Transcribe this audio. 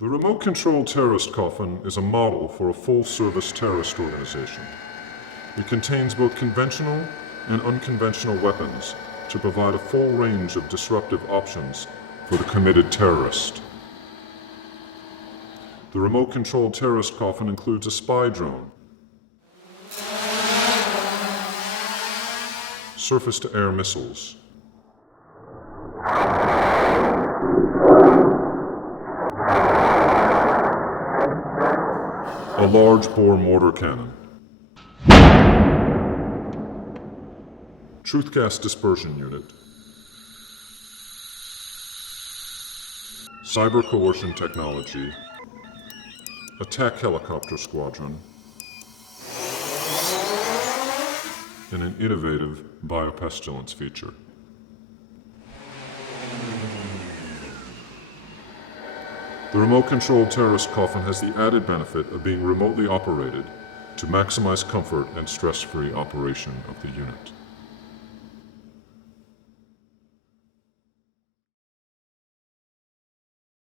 The Remote Controlled Terrorist Coffin is a model for a full-service terrorist organization. It contains both conventional and unconventional weapons to provide a full range of disruptive options for the committed terrorist. The Remote Controlled Terrorist Coffin includes a spy drone, surface-to-air missiles, a large-bore mortar cannon, truth gas dispersion unit, cyber coercion technology, attack helicopter squadron, and an innovative BIO-PESTILENCE feature. The remote-controlled terrorist coffin has the added benefit of being remotely operated to maximize comfort and stress-free operation of the unit.